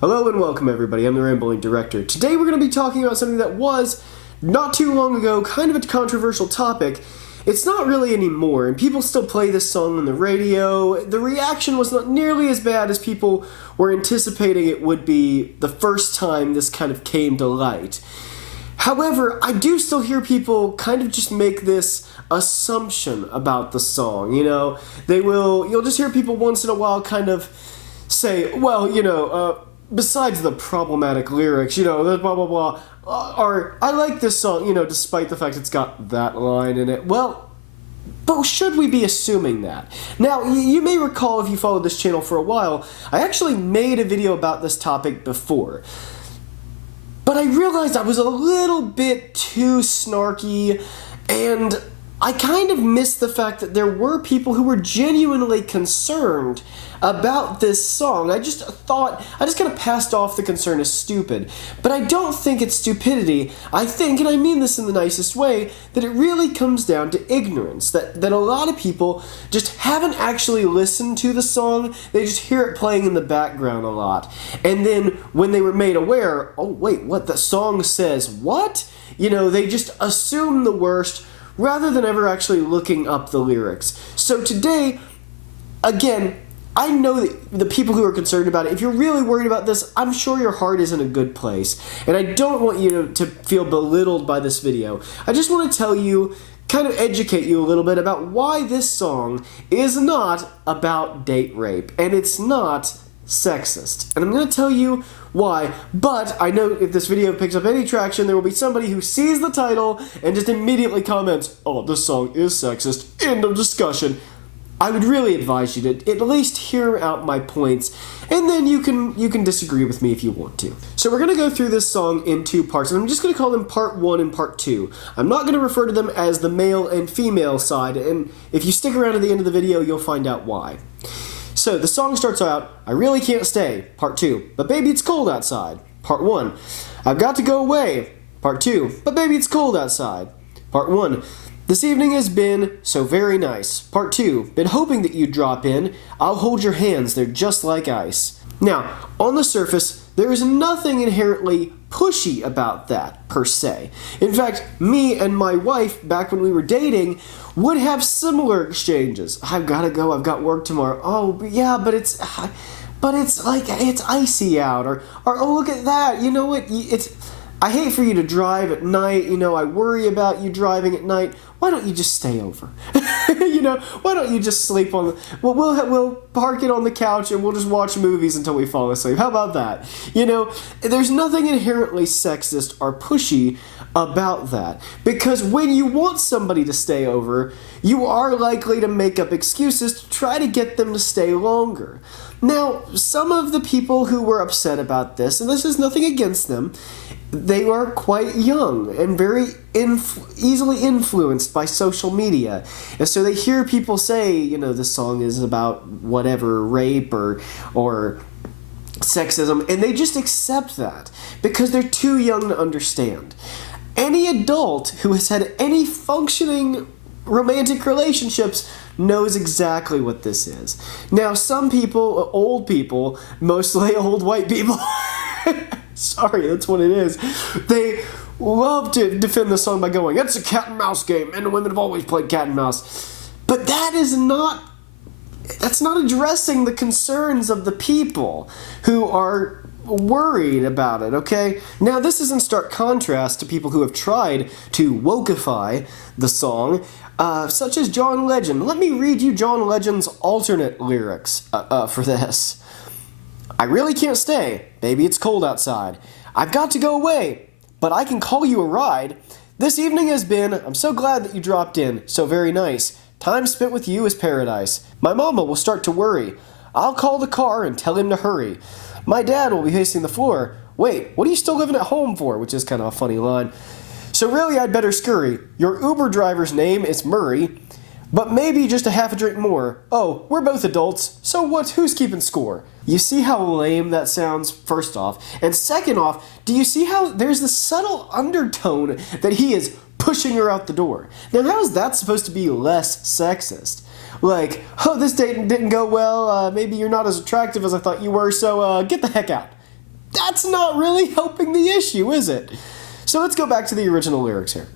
Hello and welcome everybody, I'm the Rambling Director. Today we're going to be talking about something that was, not too long ago, kind of a controversial topic. It's not really anymore, and people still play this song on the radio. The reaction was not nearly as bad as people were anticipating it would be the first time this kind of came to light. However, I do still hear people kind of just make this assumption about the song, you'll just hear people once in a while kind of say, well, besides the problematic lyrics, blah, blah, blah, or I like this song, despite the fact it's got that line in it. Well, but should we be assuming that? Now, you may recall if you followed this channel for a while, I actually made a video about this topic before. But I realized I was a little bit too snarky, and I kind of missed the fact that there were people who were genuinely concerned about this song. I just kind of passed off the concern as stupid. But I don't think it's stupidity. I think, and I mean this in the nicest way, that it really comes down to ignorance. That a lot of people just haven't actually listened to the song. They just hear it playing in the background a lot. And then when they were made aware, oh wait, what, the song says what? They just assume the worst rather than ever actually looking up the lyrics. So today, again, I know that the people who are concerned about it, if you're really worried about this, I'm sure your heart is in a good place. And I don't want you to feel belittled by this video. I just want to tell you, kind of educate you a little bit about why this song is not about date rape. And it's not sexist. And I'm going to tell you why, but I know if this video picks up any traction, there will be somebody who sees the title and just immediately comments, oh, this song is sexist, end of discussion. I would really advise you to at least hear out my points, and then you can disagree with me if you want to. So we're going to go through this song in two parts, and I'm just going to call them part 1 and part 2. I'm not going to refer to them as the male and female side, and if you stick around to the end of the video, you'll find out why. So the song starts out, I really can't stay, part 2, but baby it's cold outside, part 1. I've got to go away, part 2, but baby it's cold outside, part 1. This evening has been so very nice, part 2. Been hoping that you'd drop in, I'll hold your hands, they're just like ice. Now, on the surface, there is nothing inherently pushy about that, per se. In fact, me and my wife, back when we were dating, would have similar exchanges. I've got to go, I've got work tomorrow. Oh, yeah, but it's like, it's icy out. Or oh, look at that, you know what, I hate for you to drive at night, I worry about you driving at night. Why don't you just stay over? Why don't you just sleep on the... Well, we'll park it on the couch and we'll just watch movies until we fall asleep. How about that? There's nothing inherently sexist or pushy about that. Because when you want somebody to stay over, you are likely to make up excuses to try to get them to stay longer. Now, some of the people who were upset about this, and this is nothing against them, they are quite young and very easily influenced by social media. And so they hear people say, this song is about whatever, rape or sexism, and they just accept that because they're too young to understand. Any adult who has had any functioning romantic relationships knows exactly what this is. Now, some people, old people, mostly old white people, sorry, that's what it is, they love to defend the song by going, it's a cat and mouse game, and the women have always played cat and mouse. But that's not addressing the concerns of the people who are worried about it, okay? Now, this is in stark contrast to people who have tried to wokeify the song, such as John Legend. Let me read you John Legend's alternate lyrics for this. I really can't stay, baby it's cold outside. I've got to go away, but I can call you a ride. This evening has been, I'm so glad that you dropped in, so very nice. Time spent with you is paradise. My mama will start to worry. I'll call the car and tell him to hurry. My dad will be pacing the floor. Wait, what are you still living at home for? Which is kind of a funny line. So really I'd better scurry. Your Uber driver's name is Murray, but maybe just a half a drink more. Oh, we're both adults, so who's keeping score? You see how lame that sounds, first off? And second off, do you see how there's this subtle undertone that he is pushing her out the door? Now, how is that supposed to be less sexist? Like, oh, this date didn't go well, maybe you're not as attractive as I thought you were, so get the heck out. that's not really helping the issue, is it? So let's go back to the original lyrics here.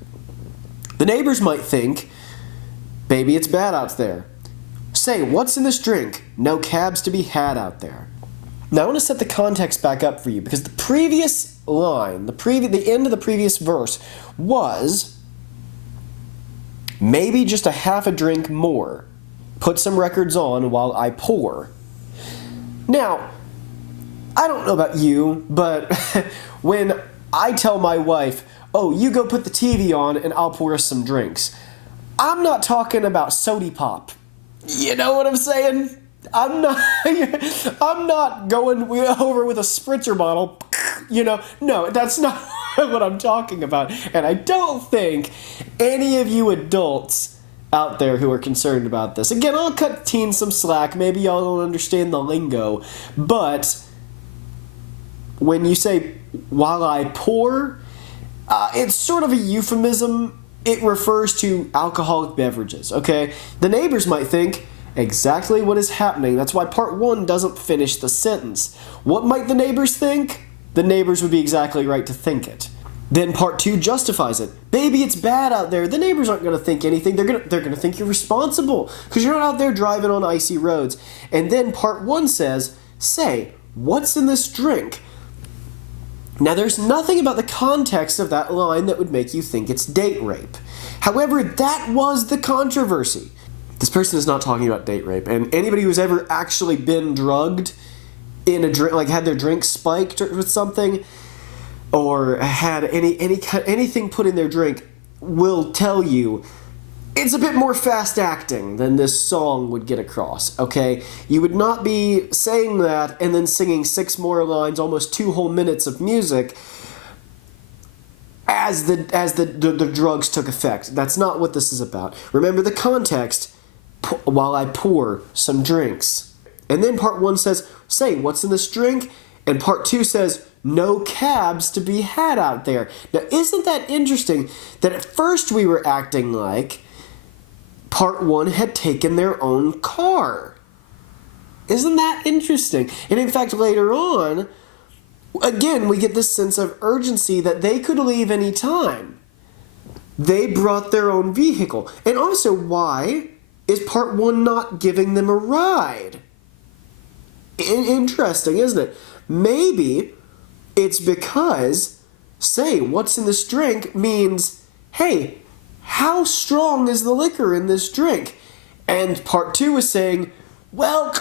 The neighbors might think, baby, it's bad out there. Say, what's in this drink? No cabs to be had out there. Now I want to set the context back up for you, because the previous line, the end of the previous verse was, maybe just a half a drink more. Put some records on while I pour. Now, I don't know about you, but when I tell my wife, oh, you go put the TV on and I'll pour us some drinks, I'm not talking about sody pop. You know what I'm saying? I'm not going over with a spritzer bottle, no, that's not what I'm talking about. And I don't think any of you adults out there who are concerned about this. Again, I'll cut teens some slack. Maybe y'all don't understand the lingo, but when you say, while I pour, it's sort of a euphemism. It refers to alcoholic beverages, okay? The neighbors might think exactly what is happening. That's why part 1 doesn't finish the sentence. What might the neighbors think? The neighbors would be exactly right to think it. Then part 2 justifies it. Baby, it's bad out there. The neighbors aren't going to think anything. They're going to think you're responsible because you're not out there driving on icy roads. And then part 1 says, say, what's in this drink? Now, there's nothing about the context of that line that would make you think it's date rape. However, that was the controversy. This person is not talking about date rape, and anybody who's ever actually been drugged in a drink, like had their drink spiked with something, or had anything put in their drink, will tell you it's a bit more fast acting than this song would get across, okay? You would not be saying that and then singing 6 more lines, almost 2 whole minutes of music as the drugs took effect. That's not what this is about. Remember the context, while I pour some drinks. And then part 1 says, say, what's in this drink? And part 2 says, no cabs to be had out there. Now, isn't that interesting that at first we were acting like part 1 had taken their own car? Isn't that interesting? And in fact, later on, again, we get this sense of urgency that they could leave any time. They brought their own vehicle. And also, why is part 1 not giving them a ride? Interesting, isn't it? Maybe it's because, say, what's in this drink means, hey, how strong is the liquor in this drink? And part 2 is saying, well,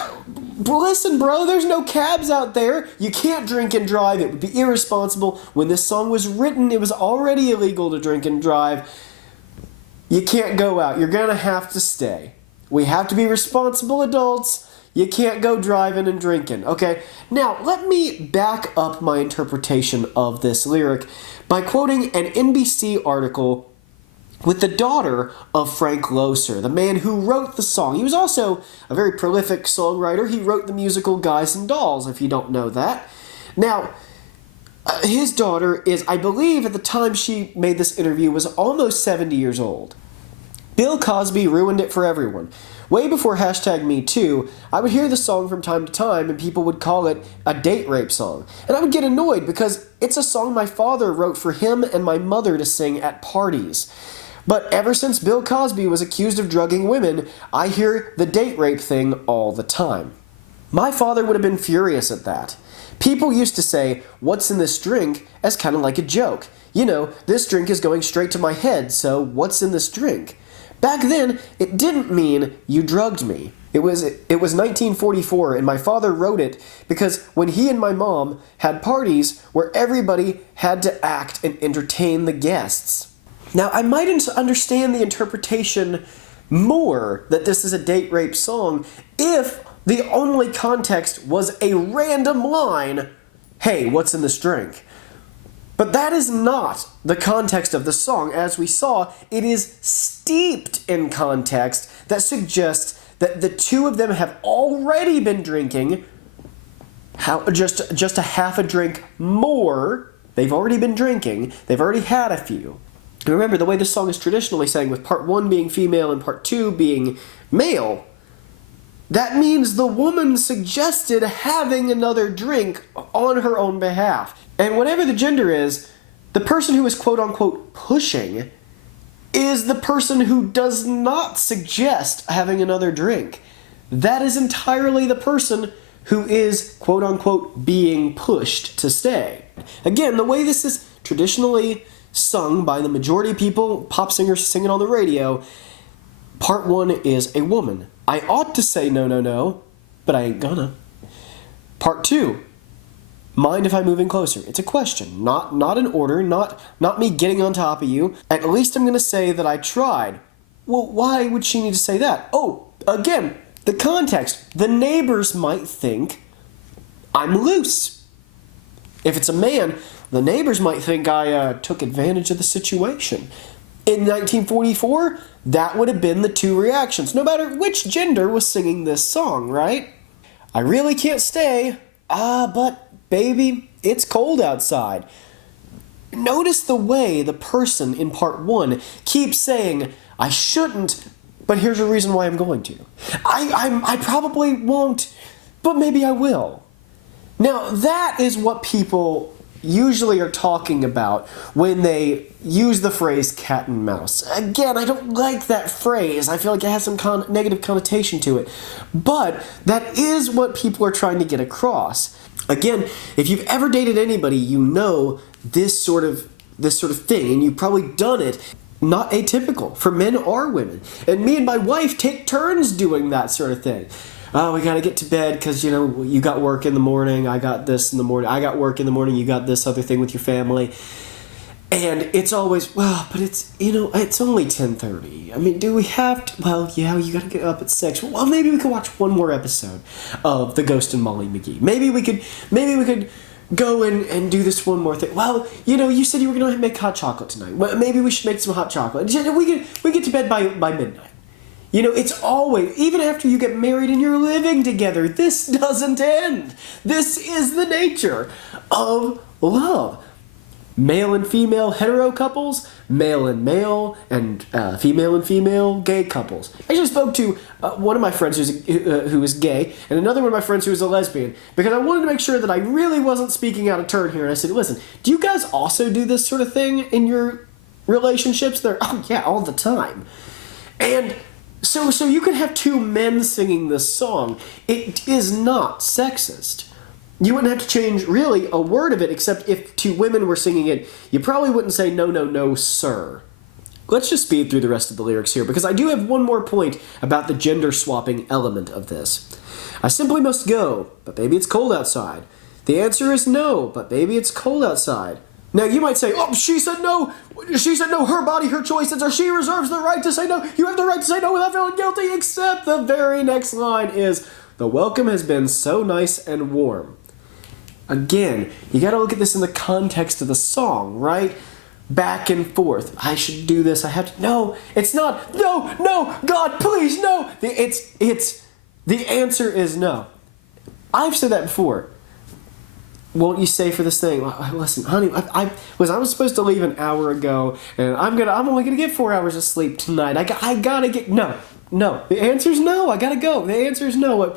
listen, bro, there's no cabs out there. You can't drink and drive. It would be irresponsible. When this song was written, it was already illegal to drink and drive. You can't go out. You're going to have to stay. We have to be responsible adults. You can't go driving and drinking, okay? Now, let me back up my interpretation of this lyric by quoting an NBC article with the daughter of Frank Loesser, the man who wrote the song. He was also a very prolific songwriter. He wrote the musical Guys and Dolls, if you don't know that. Now, his daughter is, I believe, at the time she made this interview, was almost 70 years old. Bill Cosby ruined it for everyone. Way before #MeToo, I would hear the song from time to time and people would call it a date rape song. And I would get annoyed because it's a song my father wrote for him and my mother to sing at parties. But ever since Bill Cosby was accused of drugging women, I hear the date rape thing all the time. My father would have been furious at that. People used to say, what's in this drink, as kind of like a joke. You know, this drink is going straight to my head, so what's in this drink? Back then, it didn't mean you drugged me. It was 1944, and my father wrote it because when he and my mom had parties where everybody had to act and entertain the guests. Now, I might understand the interpretation more that this is a date rape song if the only context was a random line, hey, what's in this drink? But that is not the context of the song. As we saw, it is steeped in context that suggests that the two of them have already been drinking just a half a drink more. They've already been drinking. They've already had a few. And remember, the way this song is traditionally sang, with part 1 being female and part 2 being male, That means the woman suggested having another drink on her own behalf. And whatever the gender is, the person who is quote-unquote pushing is the person who does not suggest having another drink. That is entirely the person who is quote-unquote being pushed to stay. Again, the way this is traditionally sung by the majority of people, pop singers sing it on the radio, part one is a woman. I ought to say no, no, no, but I ain't gonna. Part two, mind if I move in closer? It's a question, not an order, not me getting on top of you. At least I'm gonna say that I tried. Well, why would she need to say that? Oh, again, the context. The neighbors might think I'm loose. If it's a man, the neighbors might think I took advantage of the situation. In 1944, that would have been the two reactions, no matter which gender was singing this song, right? I really can't stay. But baby, it's cold outside. Notice the way the person in part one keeps saying, I shouldn't, but here's a reason why I'm going to. I probably won't, but maybe I will. Now, that is what people usually are talking about when they use the phrase cat and mouse. Again, I don't like that phrase. I feel like it has some negative connotation to it. But that is what people are trying to get across. Again, if you've ever dated anybody, you know this sort of thing, and you've probably done it. Not atypical for men or women. And me and my wife take turns doing that sort of thing. Oh, we gotta get to bed because, you got work in the morning, I got this in the morning, I got work in the morning, you got this other thing with your family. And it's always, well, but it's only 10:30. I mean, do we have to? Well, yeah, you gotta get up at 6. Well, maybe we could watch one more episode of The Ghost and Molly McGee. Maybe we could go and do this one more thing. Well, you said you were gonna make hot chocolate tonight. Well, maybe we should make some hot chocolate. We get to bed by midnight. It's always, even after you get married and you're living together, this doesn't end. This is the nature of love. Male and female hetero couples, male and male, and female and female gay couples. I just spoke to one of my friends who is gay, and another one of my friends who is a lesbian, because I wanted to make sure that I really wasn't speaking out of turn here. And I said, listen, do you guys also do this sort of thing in your relationships? They're, oh yeah, all the time. And so you can have two men singing this song. It is not sexist. You wouldn't have to change, really, a word of it, except if two women were singing it, you probably wouldn't say, no, no, no, sir. Let's just speed through the rest of the lyrics here, because I do have one more point about the gender-swapping element of this. I simply must go, but baby, it's cold outside. The answer is no, but baby, it's cold outside. Now, you might say, oh, she said no. She said no, her body, her choices, or she reserves the right to say no. You have the right to say no without feeling guilty, except the very next line is, the welcome has been so nice and warm. Again, you gotta look at this in the context of the song, right? Back and forth. I should do this, I have to, no, it's not, no, God, please, no. The answer is no. I've said that before. Won't you stay for this thing? Listen, honey, I was supposed to leave an hour ago, and I'm only gonna get 4 hours of sleep tonight. I gotta get, no. The answer's no, I gotta go. The answer's no,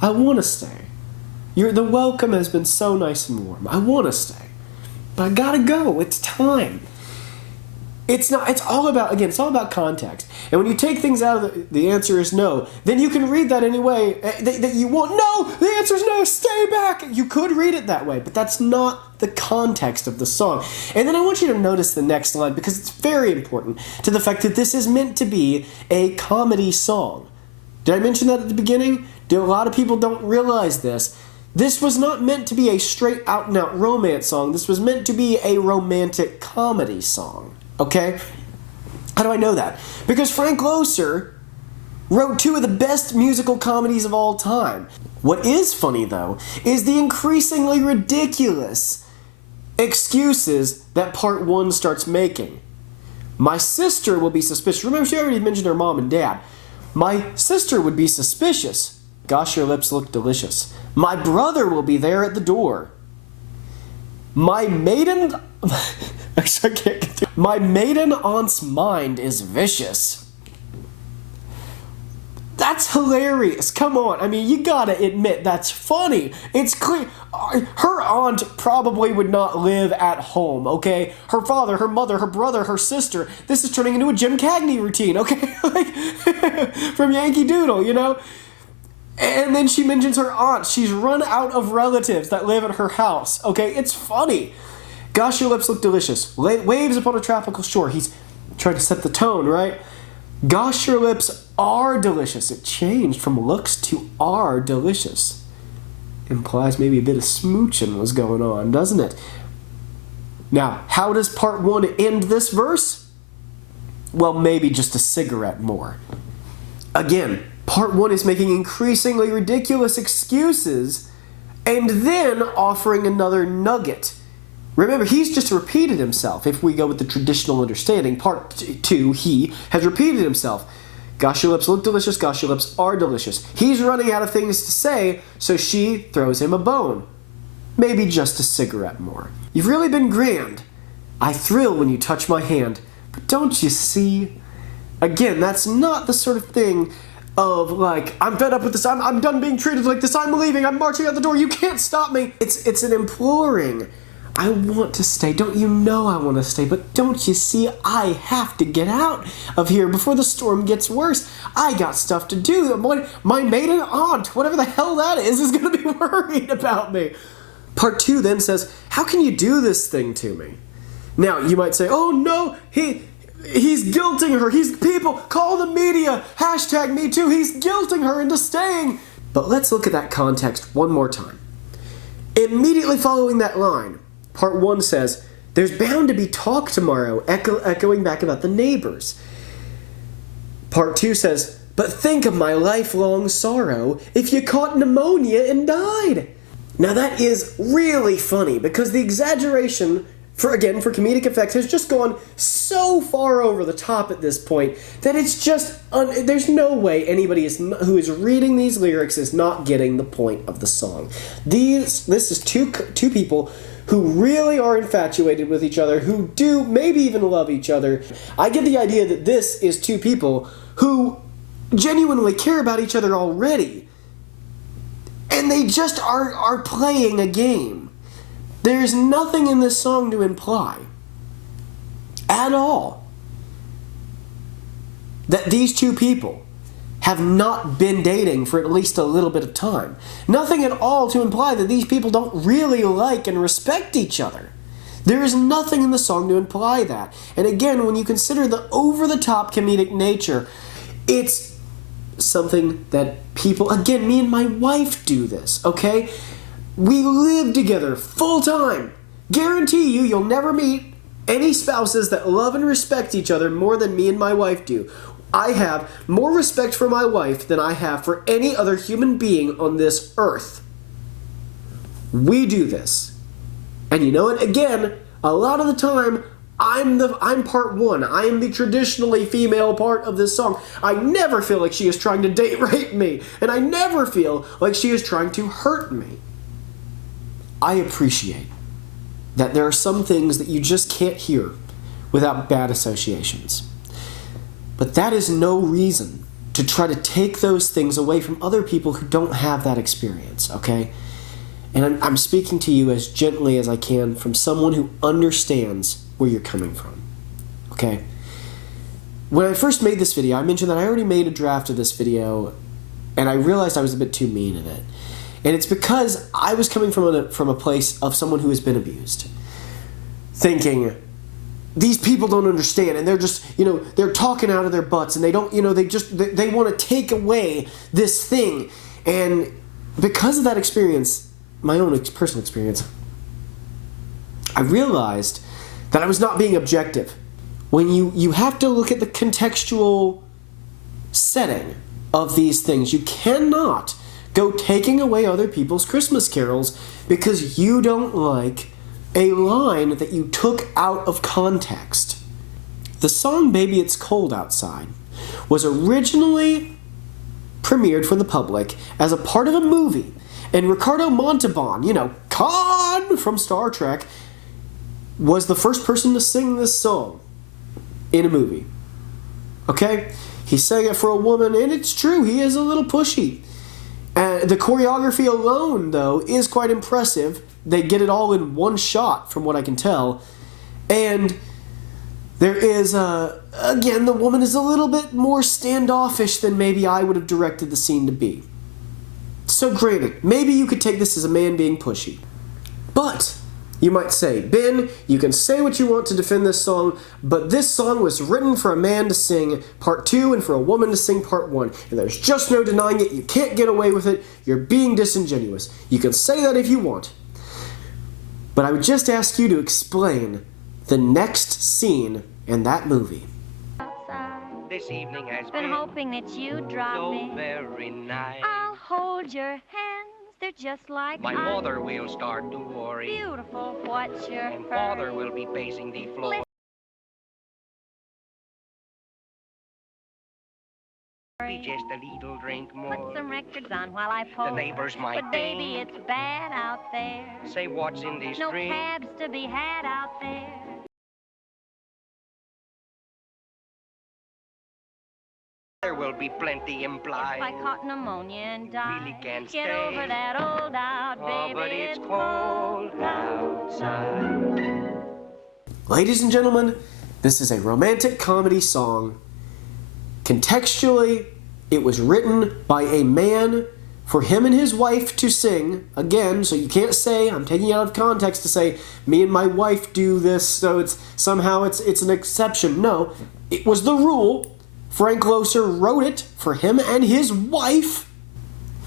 I wanna stay. The welcome has been so nice and warm. I wanna stay, but I gotta go. It's time. It's all about context. And when you take things out of the answer is no, then you can read that any way that you want. No, the answer is no, stay back. You could read it that way, but that's not the context of the song. And then I want you to notice the next line, because it's very important to the fact that this is meant to be a comedy song. Did I mention that at the beginning? A lot of people don't realize this. This was not meant to be a straight out-and-out romance song. This was meant to be a romantic comedy song. Okay? How do I know that? Because Frank Loesser wrote two of the best musical comedies of all time. What is funny, though, is the increasingly ridiculous excuses that part one starts making. My sister will be suspicious. Remember, she already mentioned her mom and dad. My sister would be suspicious. Gosh, your lips look delicious. My brother will be there at the door. My maiden aunt's mind is vicious. That's hilarious. Come on. I mean, you gotta admit that's funny. It's clear. Her aunt probably would not live at home, okay? Her father, her mother, her brother, her sister. This is turning into a Jim Cagney routine, okay? Like, from Yankee Doodle, you know? And then she mentions her aunt. She's run out of relatives that live at her house, okay? It's funny. Gosh, your lips look delicious. Waves upon a tropical shore. He's trying to set the tone, right? Gosh, your lips are delicious. It changed from looks to are delicious. Implies maybe a bit of smooching was going on, doesn't it? Now, how does part 1 end this verse? Well, maybe just a cigarette more. Again, part 1 is making increasingly ridiculous excuses and then offering another nugget. Remember, he's just repeated himself. If we go with the traditional understanding, part 2, he has repeated himself. Gosh, your lips look delicious. Gosh, your lips are delicious. He's running out of things to say, so she throws him a bone. Maybe just a cigarette more. You've really been grand. I thrill when you touch my hand. But don't you see? Again, that's not the sort of thing of like, I'm fed up with this. I'm done being treated like this. I'm leaving. I'm marching out the door. You can't stop me. It's an imploring. I want to stay. Don't you know I want to stay? But don't you see, I have to get out of here before the storm gets worse. I got stuff to do. My maiden aunt, whatever the hell that is going to be worried about me. Part 2 then says, how can you do this thing to me? Now, you might say, oh no, he's guilting her. People, call the media. Hashtag me too. He's guilting her into staying. But let's look at that context one more time. Immediately following that line, part 1 says, there's bound to be talk tomorrow, echoing back about the neighbors. Part 2 says, but think of my lifelong sorrow if you caught pneumonia and died. Now that is really funny because the exaggeration, for comedic effect, has just gone so far over the top at this point that it's just, there's no way anybody who is reading these lyrics is not getting the point of the song. This is two people who really are infatuated with each other, who do maybe even love each other. I get the idea that this is two people who genuinely care about each other already, and they just are playing a game. There's nothing in this song to imply at all that these two people have not been dating for at least a little bit of time. Nothing at all to imply that these people don't really like and respect each other. There is nothing in the song to imply that. And again, when you consider the over-the-top comedic nature, it's something that people, again, me and my wife do this, okay? We live together full-time. Guarantee you'll never meet any spouses that love and respect each other more than me and my wife do. I have more respect for my wife than I have for any other human being on this earth. We do this. And you know what? Again, a lot of the time, I'm part 1. I am the traditionally female part of this song. I never feel like she is trying to date rape me. And I never feel like she is trying to hurt me. I appreciate that there are some things that you just can't hear without bad associations. But that is no reason to try to take those things away from other people who don't have that experience, okay? And I'm speaking to you as gently as I can from someone who understands where you're coming from, okay? When I first made this video, I mentioned that I already made a draft of this video, and I realized I was a bit too mean in it. And it's because I was coming from a place of someone who has been abused, thinking, these people don't understand, and they're just, they're talking out of their butts, and they don't, they want to take away this thing. And because of that experience, my own personal experience, I realized that I was not being objective. When you have to look at the contextual setting of these things, you cannot go taking away other people's Christmas carols because you don't like a line that you took out of context. The song Baby It's Cold Outside was originally premiered for the public as a part of a movie, and Ricardo Montalban, Khan from Star Trek, was the first person to sing this song in a movie. Okay? He sang it for a woman, and it's true, he is a little pushy. The choreography alone, though, is quite impressive. They get it all in one shot, from what I can tell. And there is, again, the woman is a little bit more standoffish than maybe I would have directed the scene to be. So granted, maybe you could take this as a man being pushy. But you might say, Ben, you can say what you want to defend this song, but this song was written for a man to sing part 2 and for a woman to sing part 1. And there's just no denying it. You can't get away with it. You're being disingenuous. You can say that if you want. But I would just ask you to explain the next scene in that movie. This evening has been hoping that you'd drop so me. very nice. I'll hold your hands, they're just like My ice. mother will start to worry, Beautiful, what's your and hurry? father will be pacing the floor. Be just a little drink more. Put some records on while I pour. The neighbors might But baby, think. it's bad out there. Say what's in this No drink. cabs to be had out there. There will be plenty implied. If I caught pneumonia and died, Really can't get stay. over that old out, Oh, baby. but it's cold outside. Ladies and gentlemen, this is a romantic comedy song. Contextually, it was written by a man for him and his wife to sing. Again, so you can't say, I'm taking it out of context to say, me and my wife do this, so it's an exception. No, it was the rule. Frank Loesser wrote it for him and his wife.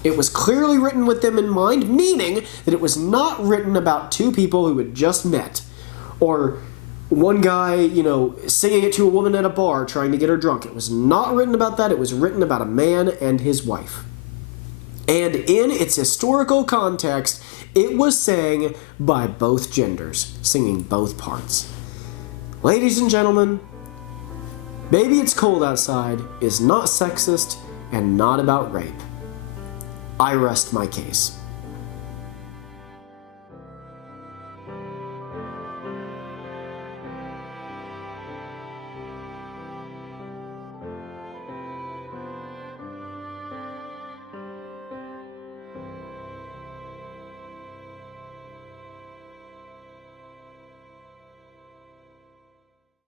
It was clearly written with them in mind, meaning that it was not written about two people who had just met. Or one guy, singing it to a woman at a bar trying to get her drunk. It was not written about that. It was written about a man and his wife. And in its historical context, it was sang by both genders, singing both parts. Ladies and gentlemen, Baby It's Cold Outside is not sexist and not about rape. I rest my case.